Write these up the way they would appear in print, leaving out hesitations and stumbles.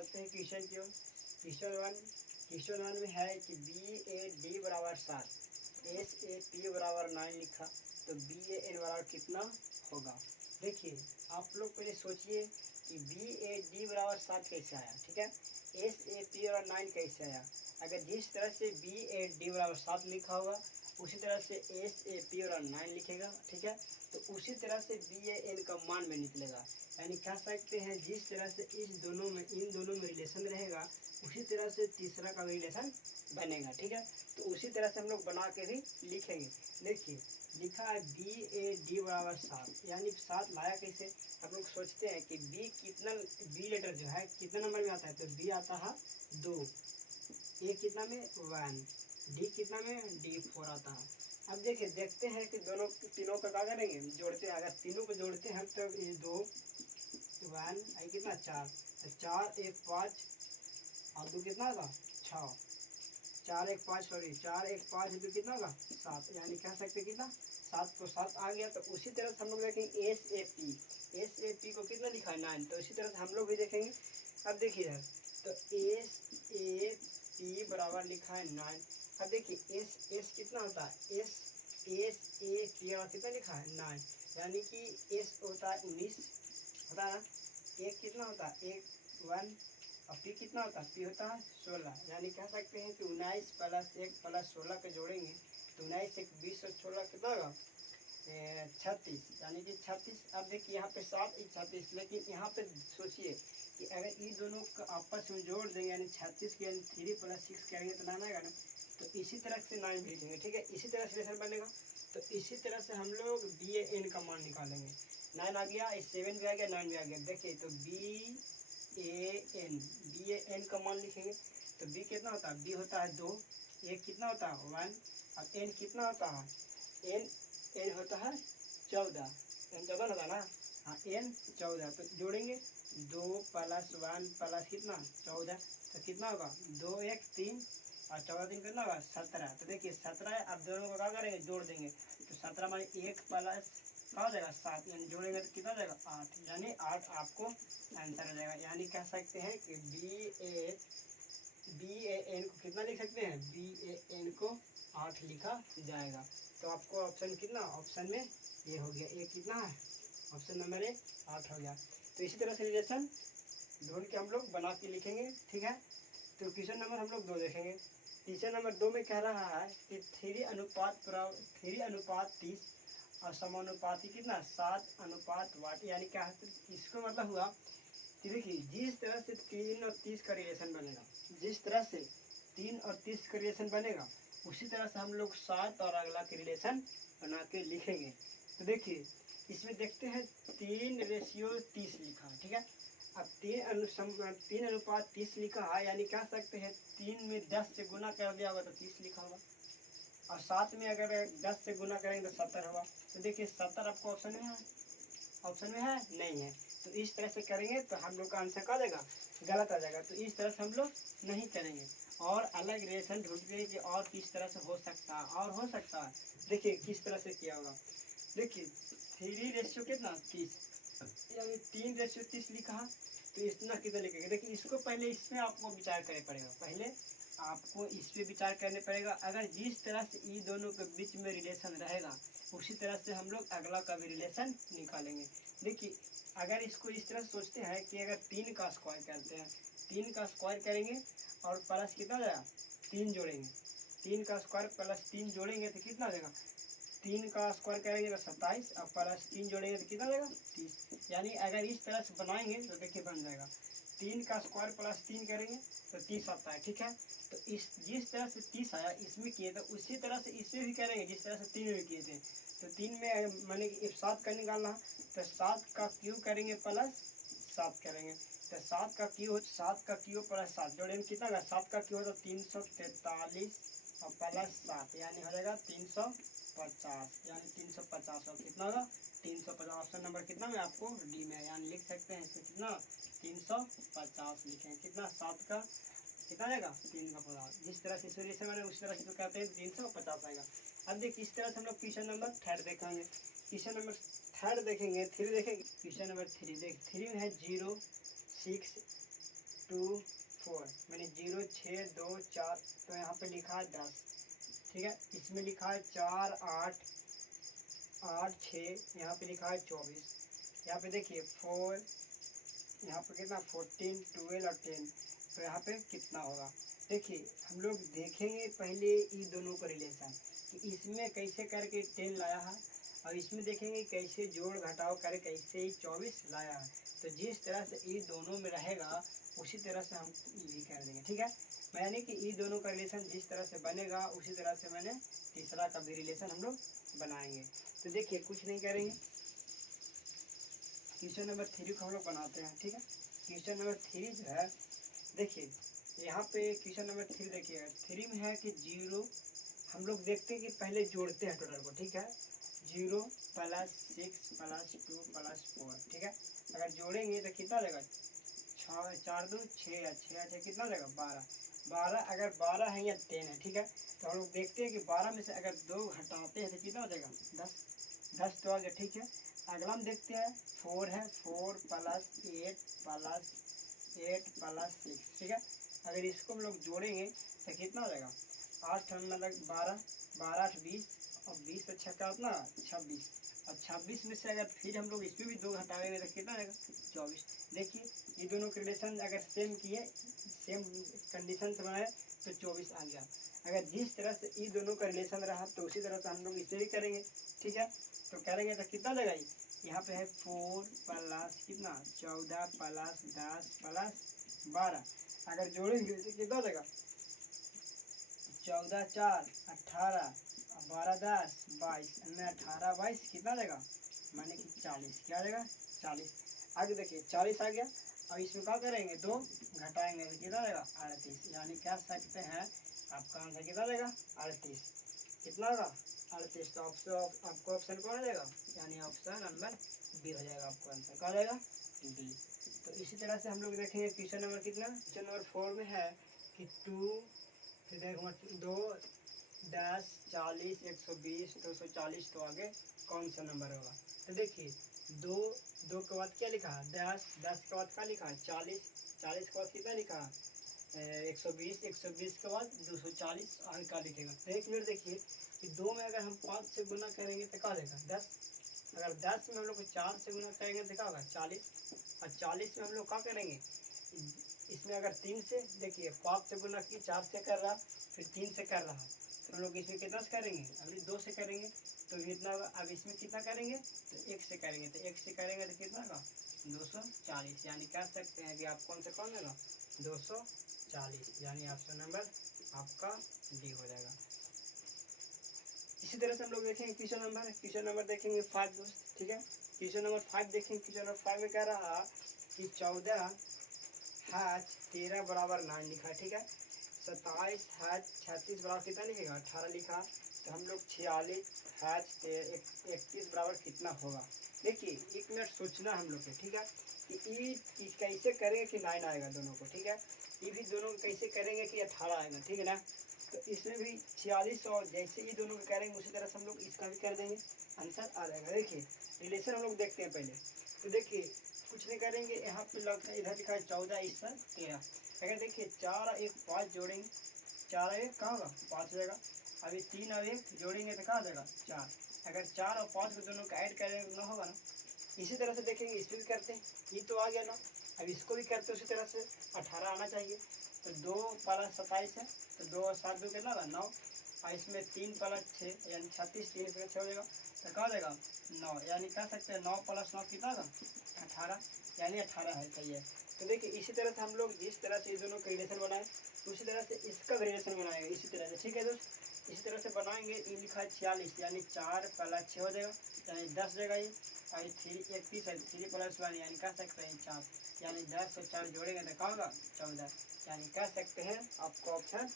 चलते हैं क्वेश्चन की ओर। क्वेश्चन वन में है कि BAD बराबर 7, SAP बराबर 9 लिखा, तो BAN बराबर कितना होगा। देखिए आप लोग पहले सोचिए कि BAD बराबर 7 कैसे आया, ठीक है, SAP बराबर 9 कैसे आया। अगर जिस तरह से BAD बराबर 7 लिखा होगा उसी तरह से SAP बराबर 9 लिखेगा, ठीक है, तो उसी तरह से BAN का मान में निकलेगा। यानी कह सकते हैं जिस तरह से इन दोनों में रिलेशन रहेगा उसी तरह से तीसरा का भी रिलेशन बनेगा, ठीक है। तो उसी तरह से हम लोग बना के भी लिखेंगे। देखिए लिखा है BAD बराबर 7, यानी 7 लाया कैसे। आप लोग सोचते हैं कि B लेटर जो है कितने नंबर में आता है, तो B आता है 2, A कितना में 1, D कितना में D4 आता है। अब देखिए देखते हैं कि तीनों का क्या करेंगे, जोड़ते हैं। अगर तीनों को जोड़ते हैं तो ये 2 1 आई कितना 4, तो 4 1 5 और 2 कितना होगा 6, 4 1 5 सॉरी 4 1 5 2 कितना होगा 7, यानी कह सकते कितना 7 को 7 आ गया। तो उसी तरह से हम लोग देखेंगे SAP को कितना लिखा है 9, तो इसी तरह से हम लोग भी देखेंगे। अब देखिए यार, तो SAP बराबर लिखा है 9। अब देखिए S कितना होता है, SAP कितना लिखा है 9, यानी कि S होता है 19 होता है, एक कितना होता है 1 और P कितना होता है, P होता है 16, यानी कह सकते हैं कि 19 + 1 + 16 के जोड़ेंगे तो 19 1 20 और 16 कितना होगा 36, यानी कि 36। अब देखिए यहाँ पे 7 1 36, लेकिन यहाँ पे सोचिए कि अगर इन दोनों को आपस में जोड़ देंगे यानी 36 के यानी 3 + 6 करेंगे तो 9 आएगा ना, तो इसी तरह से 9 भेजेंगे, ठीक है, इसी तरह से रिलेशन बनेगा। तो इसी तरह से हम लोग BAN का मान निकालेंगे। 9 आ गया, 7 भी आ गया, 9 भी आ गया। देखिए तो BAN का मान लिखेंगे तो B कितना होता है, B होता है 2, A कितना होता है 1 और N कितना होता है, N होता है 14, N 14 होता है ना, हाँ N 14। तो जोड़ेंगे 2 + 1 + कितना 14, तो कितना होगा 2 1 3 और 14 3 कितना होगा 17। तो देखिए 17 है, अब दोनों को क्या करेंगे जोड़ देंगे, तो 17 माने 1 प्लस क्या हो जाएगा 7, यानी जोड़ेंगे तो कितना हो जाएगा 8, यानी 8 आपको आंसर हो जाएगा। यानी कह सकते हैं कि BAN को कितना लिख सकते हैं, BAN को 8 लिखा जाएगा। तो आपको ऑप्शन कितना, ऑप्शन में ये हो गया, ये कितना है ऑप्शन नंबर 8 हो गया। तो इसी तरह से रिलेशन ढूंढ के हम लोग बना के लिखेंगे, ठीक है। तो क्वेश्चन नंबर हम लोग 2 देखेंगे। क्वेश्चन नंबर 2 में कह रहा है कि 3:30 और समानुपाती कितना 7:8, यानी क्या है, इसको मतलब हुआ कि देखिए जिस तरह से 3 और 30 का रिलेशन बनेगा, जिस तरह से 3 और 30 का रिलेशन बनेगा उसी तरह से हम लोग 7 और अगला के रिलेशन बना के लिखेंगे। तो देखिए इसमें देखते हैं 3:30 लिखा है, ठीक है। अब 3:30 लिखा है, यानी कह सकते हैं 3 में 10 से गुना कर दिया होगा तो 30 लिखा होगा, और 7 में अगर 10 से गुना करेंगे तो 70 होगा। तो देखिए 70 आपको ऑप्शन में है, ऑप्शन में है नहीं है, तो इस तरह से करेंगे तो हम लोग का आंसर क्या आ जाएगा, गलत आ जाएगा। तो इस तरह से हम लोग नहीं करेंगे और अलग रिलेशन ढूंढते कि और किस तरह से हो सकता है, और हो सकता है। देखिए किस तरह से किया होगा, देखिए 3 कितना 30, यानी 3:30 लिखा है, तो इतना कितना लिखेंगे। देखिए इसको पहले इसमें आपको विचार करना पड़ेगा, पहले आपको इस पे विचार करने पड़ेगा। अगर जिस तरह से इन दोनों के बीच में रिलेशन रहेगा उसी तरह से हम लोग अगला का भी रिलेशन निकालेंगे। देखिए अगर इसको इस तरह सोचते हैं कि अगर 3 का स्क्वायर करते हैं, 3 का स्क्वायर करेंगे और प्लस कितना हो जाएगा 3 जोड़ेंगे, 3 का स्क्वायर प्लस 3 जोड़ेंगे तो कितना हो जाएगा, 3 का स्क्वायर करेंगे तो 27 और प्लस 3 जोड़ेंगे तो कितना जाएगा 30। यानी अगर इस तरह से बनाएंगे तो देखिए बन जाएगा 3 का स्क्वायर प्लस 3 करेंगे तो 30 आता है, ठीक है। तो इस जिस तरह से 30 आया इसमें किए तो उसी तरह से इसमें भी करेंगे जिस तरह से 3 में किए थे। तो 3 में मैंने 7 का निकालना, तो 7 का क्यूब करेंगे प्लस 7 करेंगे, तो 7 का क्यूब प्लस 7 जोड़ेंगे कितना होगा, 7 का क्यूब होता 343 और प्लस 7 यानी हो जाएगा 350, यानी 350 और कितना होगा 350। ऑप्शन नंबर कितना में आपको डी में, यानी लिख सकते हैं इसमें कितना 350 लिखेंगे, कितना 7 का कितना आएगा 350। जिस तरह से सोल्यूशन बने उस तरह से तो कहते हैं 350 आएगा। अब देखिए इस तरह से हम लोग क्वेश्चन नंबर 3 देखेंगे। क्वेश्चन नंबर 3 देखेंगे, 3 देखेंगे। क्वेश्चन नंबर 3 देख 3 में है 0 6 2 4, मैंने 0 6 2 4, तो यहाँ पे लिखा है 10, ठीक है। इसमें लिखा है 4 8 8 6, यहाँ पे लिखा है 24। यहाँ पे देखिए 4, यहाँ पे कितना 14 12 और 10, तो यहाँ पे कितना होगा। देखिए हम लोग देखेंगे पहले ये दोनों का रिलेशन कि इसमें कैसे करके 10 लाया है, और इसमें देखेंगे कैसे जोड़ घटाव कर कैसे 24 लाया है। तो जिस तरह से ये दोनों में रहेगा उसी तरह से हम ये कर देंगे, ठीक है। यानी कि ये दोनों का रिलेशन जिस तरह से बनेगा उसी तरह से मैंने तीसरा का भी रिलेशन हम लोग बनाएंगे। तो देखिए कुछ नहीं करेंगे, क्वेश्चन नंबर 3 को हम लोग बनाते हैं, ठीक है। क्वेश्चन नंबर 3 जो है, देखिए यहाँ पे क्वेश्चन नंबर 3 देखिएगा, 3 में है कि 0, हम लोग देखते हैं कि पहले जोड़ते हैं टोटल को, ठीक है। 0 + 6 + 2 + 4, ठीक है। अगर जोड़ेंगे तो कितना देगा, 4 2 6 या 6 6 कितना देगा 12, 12 अगर 12 है या 10 है, ठीक है। तो हम लोग देखते हैं कि 12 में से अगर 2 घटाते हैं तो कितना हो जाएगा 10, 10 तो आ गया, ठीक है। अगला हम देखते हैं 4 है, 4 + 8 + 8 + 6, ठीक है। अगर इसको हम लोग जोड़ेंगे तो कितना हो जाएगा 8 मतलब 12, 12 8 20, और 20 से 6 का कितना 26, और 26 में से अगर फिर हम लोग इसमें भी 2 घटाएंगे तो कितना आएगा 24। देखिए ये दोनों के रिलेशन अगर सेम किए, सेम कंडीशन से बनाए तो 24 आ गया। अगर जिस तरह से ये दोनों का रिलेशन रहा तो उसी तरह से हम लोग इसे भी करेंगे, ठीक है। तो करेंगे तो कितना देगा, यहाँ पे है 4 + कितना 14 + 10 + 12, अगर जोड़ेंगे तो कितना देगा 14 4 18, 12 10 22, में 18 22 कितना देगा माने कि 40, क्या देगा 40। आगे देखिए 40 आ गया, अब इसमें क्या करेंगे 2 घटाएंगे तो कितना देगा 38, यानी कह सकते हैं आपका आंसर कितना देगा 38, कितना होगा 38। तो आपको ऑप्शन कौन हो जाएगा, यानी ऑप्शन नंबर बी हो जाएगा, आपको आंसर क्या हो जाएगा बी। तो इसी तरह से हम लोग देखेंगे क्वेश्चन नंबर कितना, क्वेश्चन नंबर 4 में है कि 2 फिर देखो 2 10 40 120 240, तो आगे कौन सा नंबर होगा। तो देखिए 2 2 के बाद क्या लिखा है 10, 10 के बाद क्या लिखा है 40, 40 के बाद कितना लिखा है 120, 120 के बाद 240, आगे क्या लिखेगा। तो एक मिनट देखिए कि 2 में अगर हम 5 से गुना करेंगे तो क्या देगा 10, अगर 10 में हम लोग 4 से गुना करेंगे तो क्या होगा 40, और 40 में हम लोग क्या करेंगे इसमें अगर 3 से, देखिए 5 से गुना की 4 से कर रहा फिर 3 से कर रहा, तो हम लोग इसमें कितना से करेंगे अभी 2 से करेंगे तो कितना होगा। अब इसमें कितना करेंगे तो 1 से करेंगे, तो 1 से करेंगे तो कितना होगा 240, यानी कह सकते हैं कि आप कौन से कौन देगा 240, यानी ऑप्शन नंबर आपका डी हो जाएगा। इसी तरह से हम लोग देखेंगे क्वेश्चन नंबर देखेंगे 5 दोस्त, ठीक है। क्वेश्चन नंबर 5 देखेंगे, क्वेश्चन नंबर 5 में कह रहा कि 14 हैच 13 बराबर 9 लिखा, ठीक है। 27 हैच 36 बराबर कितना लिखेगा 18 लिखा, तो हम लोग 46 हैच 31 बराबर कितना होगा। देखिए 1 मिनट सोचना हम लोग के, ठीक है, कि कैसे करेंगे कि 9 आएगा दोनों को, ठीक है। ये भी दोनों कैसे करेंगे कि 18 आएगा, ठीक है ना। तो इसमें भी 46 और जैसे ही दोनों को करेंगे उसी तरह से हम लोग इसका भी कर देंगे, आंसर आ जाएगा। देखिए रिलेशन हम लोग देखते हैं पहले, तो देखिए कुछ नहीं करेंगे, यहाँ पे इधर लिखा है 14 इस 13, अगर देखिए 4 और 1 5 जोड़ेंगे, 4 और 1 कहाँ होगा 5 हो जाएगा। अभी 3 और 1 जोड़ेंगे तो कहाँ हो जाएगा 4, अगर 4 और 5 को दोनों का ऐड करेंगे तो ना होगा ना। इसी तरह से देखेंगे इसमें भी करते हैं, ये तो आ गया ना, अब इसको भी करते उसी तरह से 18 आना चाहिए। तो 2 + 27 है, तो 2 और 7 2 कितना होगा 9, और इसमें 3 + 6 यानी 36, 3 से 6 हो जाएगा तो कहाँ जाएगा 9, यानी कह सकते हैं 9 + 9 कितना होगा 18, यानी 18 है, सही है। तो देखिए इसी तरह से हम लोग जिस तरह से ये दोनों का रिलेशन बनाए उसी तरह से इसका भी रिलेशन बनाएंगे इसी तरह से, ठीक है दोस्त। इसी तरह से बनाएंगे, ये लिखा है 46 यानी 4 + 6 हो जाएगा, यानी 10 जगह ये, और 3 31 है 3 + 1 यानी कह सकते हैं 4, यानी 10 और 4 जोड़ेंगे तो क्या होगा 14, यानी कह सकते हैं आपको ऑप्शन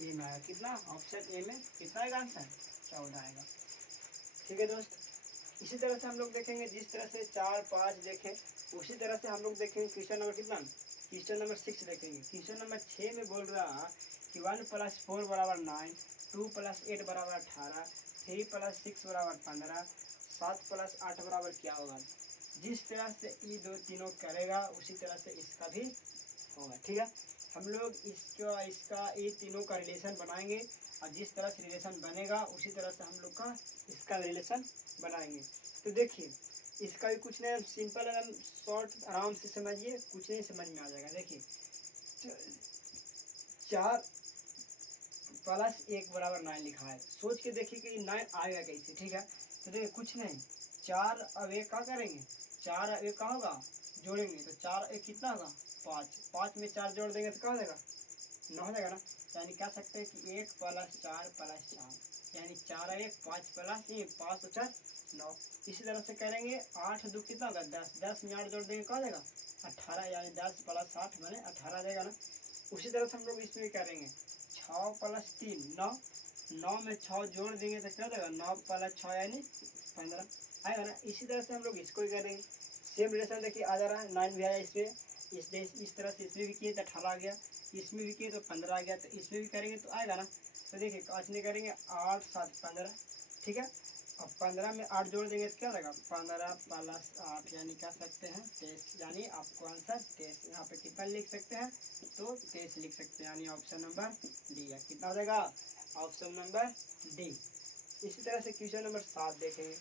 ए में आएगा कितना, ऑप्शन ए में कितना आएगा आंसर 14 आएगा, ठीक है दोस्त। इसी तरह से हम लोग देखेंगे जिस तरह से 4 5 देखें उसी तरह से हम लोग देखेंगे क्वेश्चन नंबर कितना, क्वेश्चन नंबर 6 देखेंगे। क्वेश्चन नंबर 6 में बोल रहा कि 1 + 4 = 9, 2 + 8 = 18, 3 + 6 = 15, 7 + 8 बराबर क्या होगा। जिस तरह से ये दो तीनों करेगा उसी तरह से इसका भी होगा। ठीक है, हम लोग इसका ये तीनों का रिलेशन बनाएंगे और जिस तरह से रिलेशन बनेगा उसी तरह से हम लोग का इसका रिलेशन बनाएंगे। तो देखिए इसका भी कुछ नहीं, सिंपल एकदम शॉर्ट आराम से समझिए, कुछ नहीं समझ में आ जाएगा। देखिए 4 प्लस 1 बराबर 9 लिखा है, सोच के देखिए कि 9 आएगा कैसे। ठीक है, तो देखिए कुछ नहीं, 4 अब 1 क्या करेंगे, 4 अब 1 का होगा जोड़ेंगे, तो 4 1 कितना होगा 5, 5 में 4 जोड़ देंगे तो क्या हो जाएगा 9 हो जाएगा ना। यानी कह सकते हैं कि 1 + 4 + 4 यानी 4 और 1 5 प्लस 5 और 4 9। इसी तरह से करेंगे 8 2 कितना होगा 10, 10 में 8 जोड़ देंगे क्या हो जाएगा 18, यानी 10 + 8 माने 18 आ जाएगा ना। उसी तरह से हम लोग इसमें करेंगे 6 + 3 9, 9 में 6 जोड़ देंगे तो क्या हो जाएगा 9 + 6 यानी 15 आएगा ना। इसी तरह से हम लोग इसको ही करेंगे, सेम रिलेशन देखिए आ जा रहा है, 9 भी आया इसमें, इस तरह से इसमें भी किए तो 18 आ गया, इसमें भी किए तो 15 आ गया, तो इसमें भी करेंगे तो आएगा ना। तो देखिए काटने करेंगे 8 7 15। ठीक है, अब 15 में 8 जोड़ देंगे तो क्या रहेगा 15 + 8 यानी कह सकते हैं 23, यानी आपको आंसर 23 यहाँ पे कितना लिख सकते हैं तो 23 लिख सकते हैं, यानी ऑप्शन नंबर डी है। कितना हो जाएगा ऑप्शन नंबर डी। इसी तरह से क्वेश्चन नंबर 7 देखेंगे।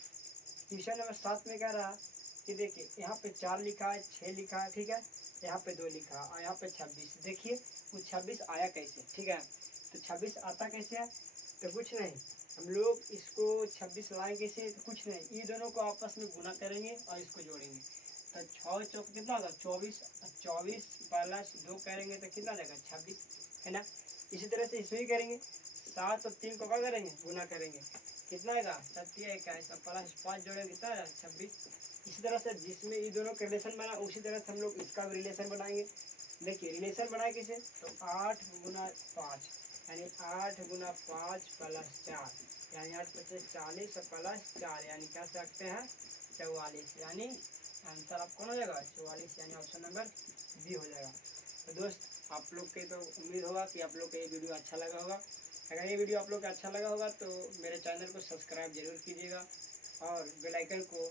क्वेश्चन नंबर 7 में कह रहा है कि देखिए यहाँ पे 4 लिखा है, 6 लिखा है, ठीक है, यहाँ पे 2 लिखा है और यहाँ पे 26। देखिए वो 26 आया कैसे। ठीक है, तो 26 आता कैसे है, तो कुछ नहीं, हम लोग इसको 26 लाएंगे कैसे, तो कुछ नहीं, ये दोनों को आपस में गुना करेंगे और इसको जोड़ेंगे, तो 6 चौक कितना होगा 24, 24 + 2 करेंगे तो कितना जाएगा 26 है ना। इसी तरह से इसमें भी करेंगे, 7 और 3 को क्या करेंगे गुना करेंगे, कितना आएगा 7 21 + 5 जोड़ेंगे कितना आएगा 26। इसी तरह से जिसमें ये दोनों का रिलेशन बना उसी तरह से हम लोग इसका भी रिलेशन बनाएंगे। देखिए रिलेशन बनाए कैसे, तो 8 × 5 यानी 8 × 5 + 4 यानी 8 × 5 40 + 4 यानी कह सकते हैं 44, यानी आंसर आप कौन हो जाएगा 44, यानी ऑप्शन नंबर बी हो जाएगा। तो दोस्त आप लोग के तो उम्मीद होगा कि आप लोग को ये वीडियो अच्छा लगा होगा। अगर ये वीडियो आप लोग को अच्छा लगा होगा तो मेरे चैनल को सब्सक्राइब जरूर कीजिएगा और बेल आइकन को